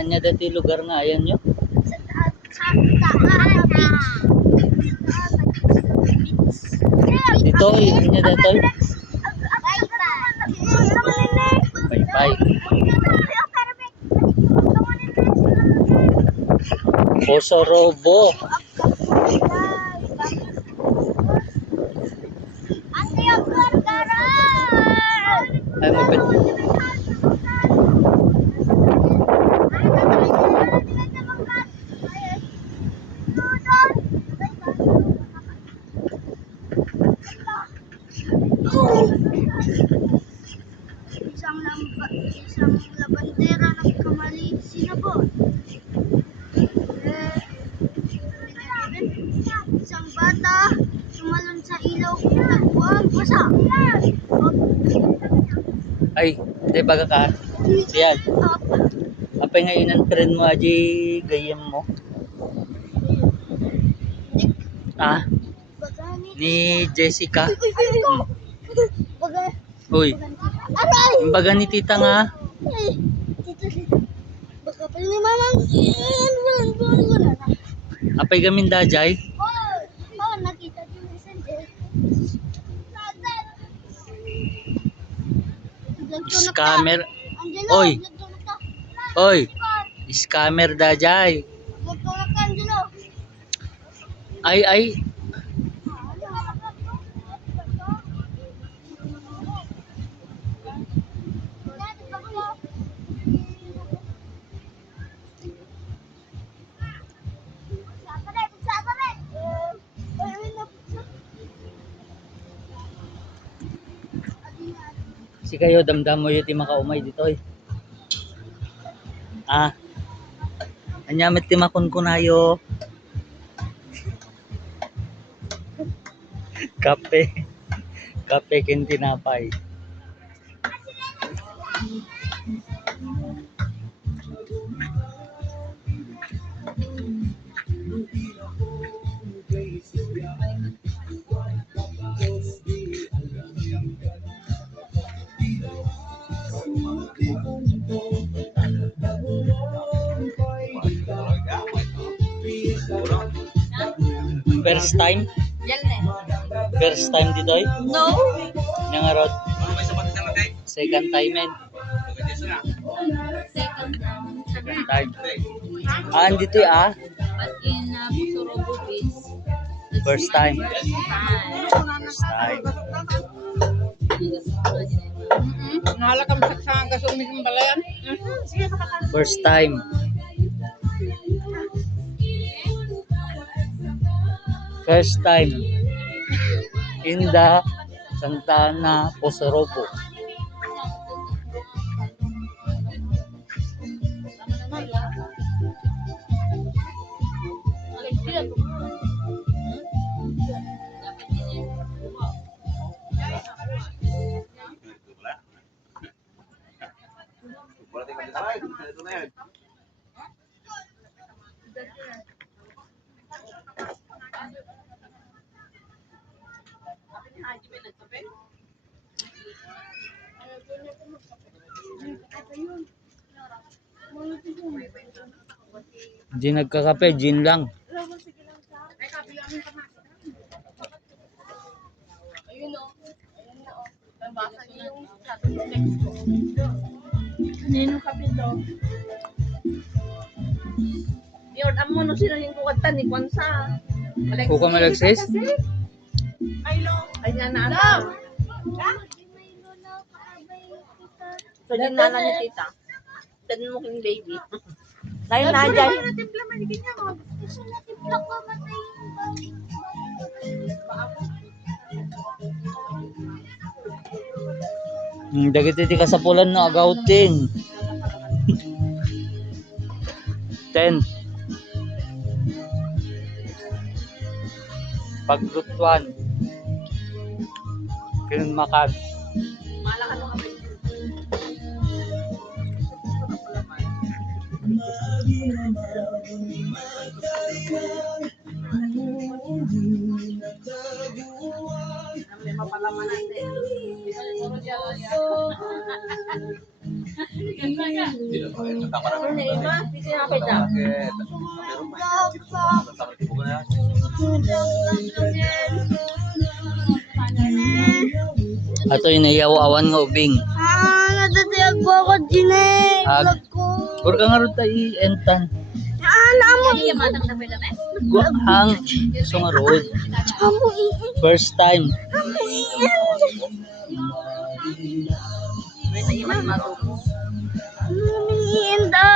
Anya dati lugar nga ayan nyo? Dito anya datoy? Paypay. Posorobo. Ay mapit. Isang labandera nagkamali sinabot. Isang bata tumalon sa ilaw nagbuang basa. Ay, di baga ka. Siyan. Apay ngayon ang trend mo aji gayam mo. Ah, ni Jessica. Uy. Yung baga ni tita nga. Baka pala ni mamang Apay gamin dajay. oh, nakita ko yung isang Scammer. Oy. Oy. Scammer dajay. Ay. Si kayo damdam mo yung makaumay dito eh. Ah. Anyamit timakon ko nayo. Kape kin tinapay. First time? First time dito eh? No. Nangarod. Second time men. Second time. Ah, dito eh ah? But in Posorobo is First time. First time. Nahala kami sa gasong mismong balayan. First time. First time in the Santana Posorobo. Di nagkakape, gin lang. Nino kapito. Yun, amo no sila yung kukanta ni Kwansa. Kuka malagsis? Ay, na. So, din nana ni tita. Tadin mo king baby. Lain na dyan. Dagiti ti kasapulan no agawting. 10. Paglutuan. Kinmakag. Malaka nung kami. May mapalaman natin. Ano ima? Sinapit na. Ato yung naiyaw-awan nga ubing. Natatiyag po ako din eh. Ag. Vlog ko. Puro ka nga rin tayo entan. Amo Ang gusto nga road. amo First time. May naiman matubo. iinda.